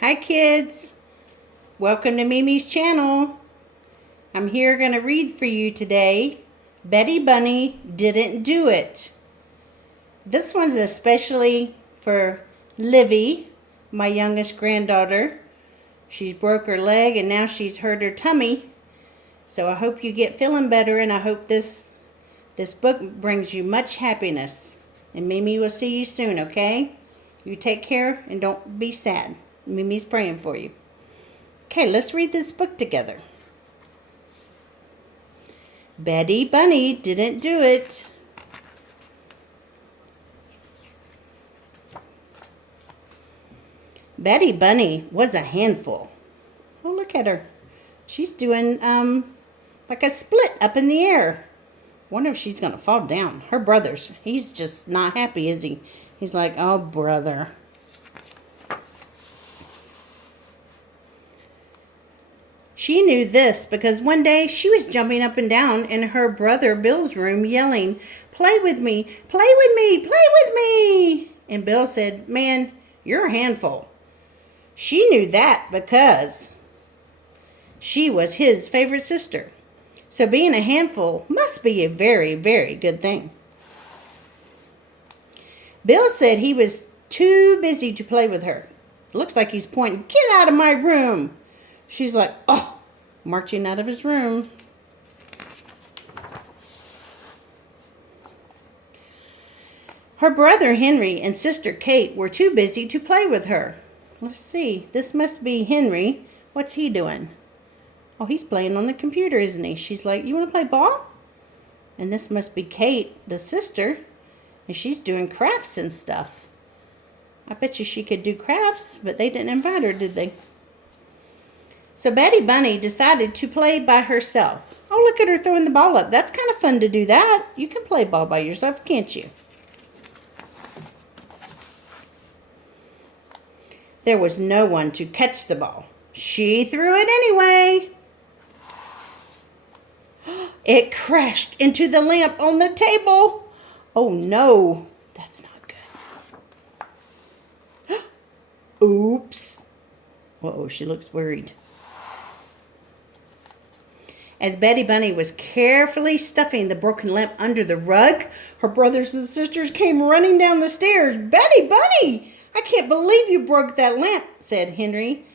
Hi kids, welcome to Mimi's channel. I'm here going to read for you today, Betty Bunny Didn't Do It. This one's especially for Livy, my youngest granddaughter. She's broke her leg and now she's hurt her tummy. So I hope you get feeling better, and I hope this book brings you much happiness. And Mimi will see you soon, okay? You take care and don't be sad. Mimi's praying for you. Okay, let's read this book together. Betty Bunny didn't do it. Betty Bunny was a handful. Oh, look at her. She's doing like a split up in the air. Wonder if she's gonna fall down. Her brother's, he's just not happy, is he? He's like, oh, brother. She knew this because one day she was jumping up and down in her brother Bill's room yelling, "Play with me, play with me, play with me." And Bill said, "Man, you're a handful." She knew that because she was his favorite sister. So being a handful must be a very, very good thing. Bill said he was too busy to play with her. Looks like he's pointing, "Get out of my room." She's like, oh, marching out of his room. Her brother Henry and sister Kate were too busy to play with her. Let's see, this must be Henry. What's he doing? Oh, he's playing on the computer, isn't he? She's like, "You want to play ball?" And this must be Kate, the sister, and she's doing crafts and stuff. I bet you she could do crafts, but they didn't invite her, did they? So Betty Bunny decided to play by herself. Oh, look at her throwing the ball up. That's kind of fun to do that. You can play ball by yourself, can't you? There was no one to catch the ball. She threw it anyway. It crashed into the lamp on the table. Oh no, that's not good. Oops. Uh-oh, she looks worried. As Betty Bunny was carefully stuffing the broken lamp under the rug, her brothers and sisters came running down the stairs. "Betty Bunny, I can't believe you broke that lamp," said Henry.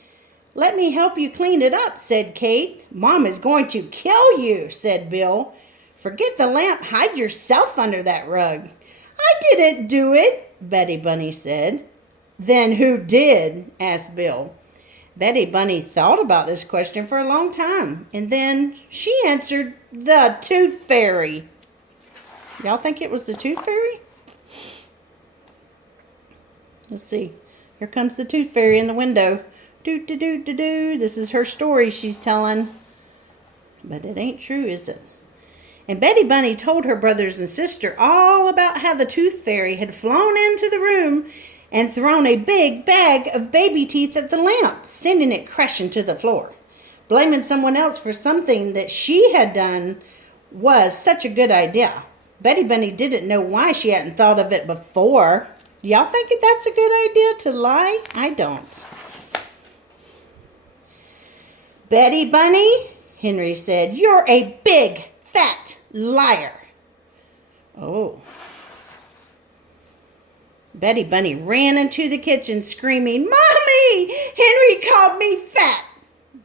"Let me help you clean it up," said Kate. "Mom is going to kill you," said Bill. "Forget the lamp. Hide yourself under that rug." "I didn't do it," Betty Bunny said. "Then who did?" asked Bill. Betty Bunny thought about this question for a long time, and then she answered, "The Tooth Fairy." Y'all think it was the Tooth Fairy? Let's see. Here comes the Tooth Fairy in the window. Do-do-do-do-do. This is her story she's telling. But it ain't true, is it? And Betty Bunny told her brothers and sister all about how the Tooth Fairy had flown into the room and thrown a big bag of baby teeth at the lamp, sending it crashing to the floor. Blaming someone else for something that she had done was such a good idea. Betty Bunny didn't know why she hadn't thought of it before. Y'all think that's a good idea to lie? I don't. "Betty Bunny," Henry said, "you're a big, fat liar." Oh. Betty Bunny ran into the kitchen screaming, "Mommy, Henry called me fat."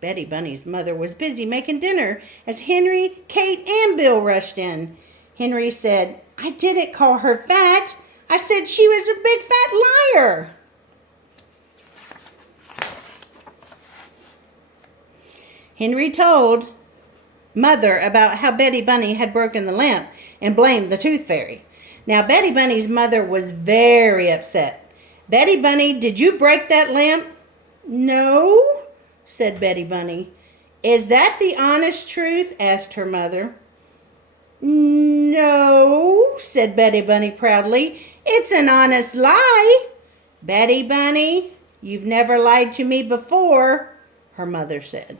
Betty Bunny's mother was busy making dinner as Henry, Kate, and Bill rushed in. Henry said, "I didn't call her fat. I said she was a big fat liar." Henry told Mother about how Betty Bunny had broken the lamp and blamed the Tooth Fairy. Now, Betty Bunny's mother was very upset. "Betty Bunny, did you break that lamp?" "No," said Betty Bunny. "Is that the honest truth?" asked her mother. "No," said Betty Bunny proudly. "It's an honest lie." "Betty Bunny, you've never lied to me before," her mother said.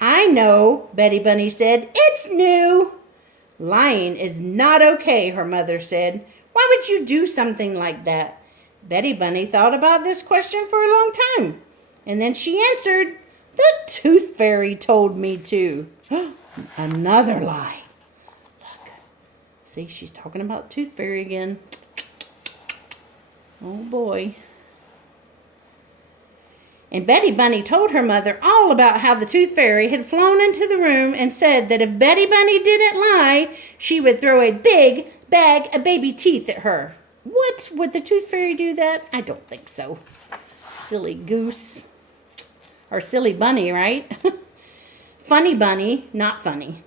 "I know," Betty Bunny said. "It's new." "Lying is not okay," her mother said. "Why would you do something like that?" Betty Bunny thought about this question for a long time. And then she answered, "The Tooth Fairy told me to." Another lie. Look. See, she's talking about Tooth Fairy again. Oh boy. And Betty Bunny told her mother all about how the Tooth Fairy had flown into the room and said that if Betty Bunny didn't lie, she would throw a big bag of baby teeth at her. What? Would the Tooth Fairy do that? I don't think so. Silly goose. Or silly bunny, right? Funny bunny, not funny.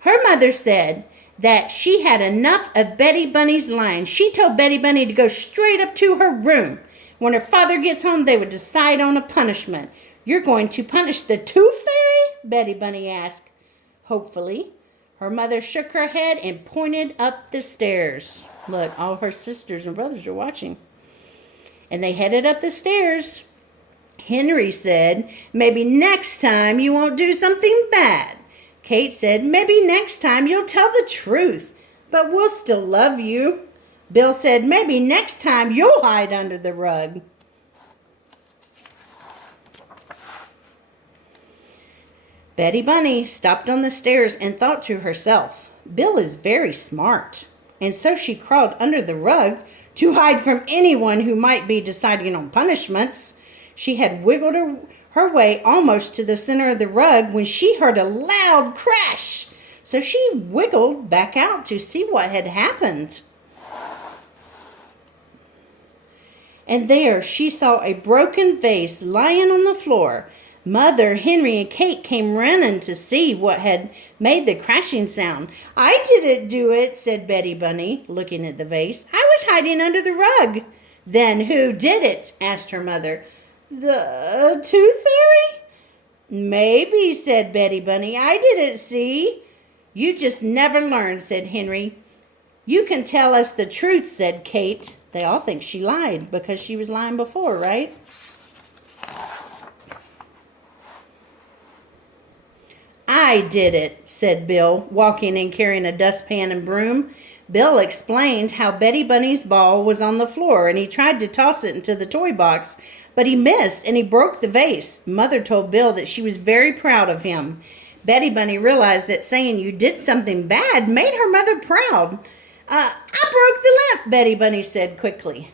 Her mother said that she had enough of Betty Bunny's lying. She told Betty Bunny to go straight up to her room. When her father gets home, they would decide on a punishment. "You're going to punish the Tooth Fairy?" Betty Bunny asked, hopefully. Her mother shook her head and pointed up the stairs. Look, all her sisters and brothers are watching. And they headed up the stairs. Henry said, "Maybe next time you won't do something bad." Kate said, "Maybe next time you'll tell the truth, but we'll still love you." Bill said, "Maybe next time you'll hide under the rug." Betty Bunny stopped on the stairs and thought to herself, "Bill is very smart." And so she crawled under the rug to hide from anyone who might be deciding on punishments. She had wiggled her way almost to the center of the rug when she heard a loud crash. So she wiggled back out to see what had happened. And there she saw a broken vase lying on the floor. Mother, Henry, and Kate came running to see what had made the crashing sound. "I didn't do it," said Betty Bunny, looking at the vase. "I was hiding under the rug." "Then who did it?" asked her mother. "The Tooth Fairy?" "Maybe," said Betty Bunny. "I didn't see." "You just never learn," said Henry. "You can tell us the truth," said Kate. They all think she lied because she was lying before, right? "I did it," said Bill, walking and carrying a dustpan and broom. Bill explained how Betty Bunny's ball was on the floor and he tried to toss it into the toy box, but he missed and he broke the vase. Mother told Bill that she was very proud of him. Betty Bunny realized that saying you did something bad made her mother proud. "I broke the lamp," Betty Bunny said quickly.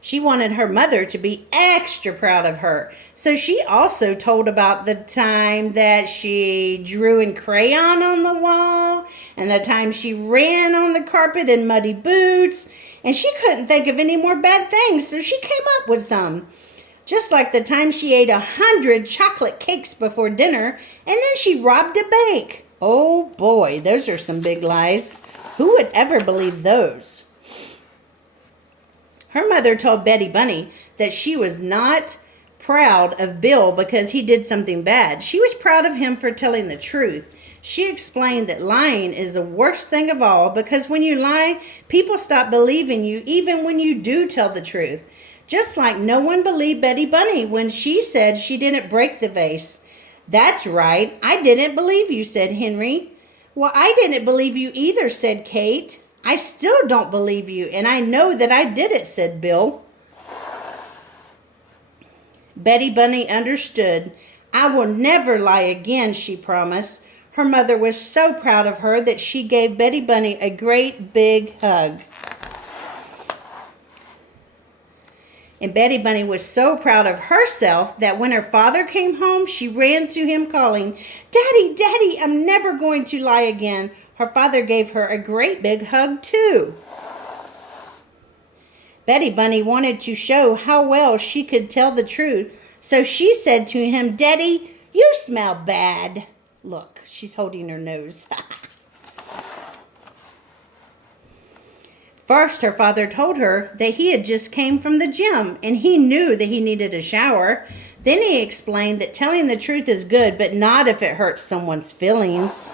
She wanted her mother to be extra proud of her. So she also told about the time that she drew in crayon on the wall and the time she ran on the carpet in muddy boots. And she couldn't think of any more bad things, so she came up with some. Just like the time she ate 100 chocolate cakes before dinner and then she robbed a bank. Oh boy, those are some big lies. Who would ever believe those? Her mother told Betty Bunny that she was not proud of Bill because he did something bad. She was proud of him for telling the truth. She explained that lying is the worst thing of all because when you lie, people stop believing you even when you do tell the truth. Just like no one believed Betty Bunny when she said she didn't break the vase. "That's right, I didn't believe you," said Henry. "Well, I didn't believe you either," said Kate. "I still don't believe you, and I know that I did it," said Bill. Betty Bunny understood. "I will never lie again," she promised. Her mother was so proud of her that she gave Betty Bunny a great big hug. And Betty Bunny was so proud of herself that when her father came home, she ran to him calling, "Daddy, Daddy, I'm never going to lie again." Her father gave her a great big hug too. Betty Bunny wanted to show how well she could tell the truth, so she said to him, "Daddy, you smell bad." Look, she's holding her nose. First, her father told her that he had just came from the gym and he knew that he needed a shower. Then he explained that telling the truth is good, but not if it hurts someone's feelings.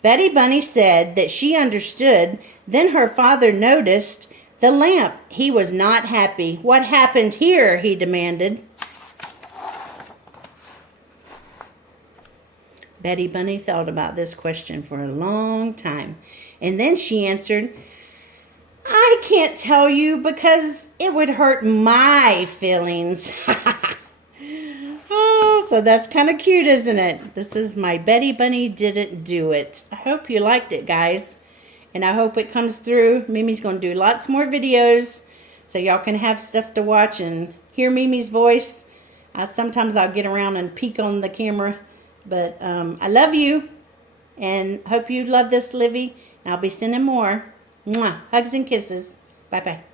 Betty Bunny said that she understood. Then her father noticed the lamp. He was not happy. "What happened here?" he demanded. Betty Bunny thought about this question for a long time. And then she answered, I can't tell you because it would hurt my feelings. Oh, so that's kind of cute, isn't it? This is my Betty Bunny Didn't Do It. I hope you liked it, guys. And I hope it comes through. Mimi's going to do lots more videos so y'all can have stuff to watch and hear Mimi's voice. Sometimes I'll get around and peek on the camera. But I love you and hope you love this, Livy. And I'll be sending more. Mwah. Hugs and kisses. Bye-bye.